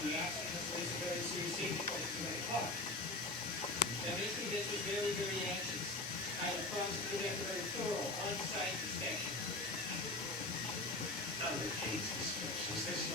The accident was a very serious safety question for the car. Now, basically, this was very, very anxious. I have promised to conduct a very thorough on-site inspection. Not the case inspection. This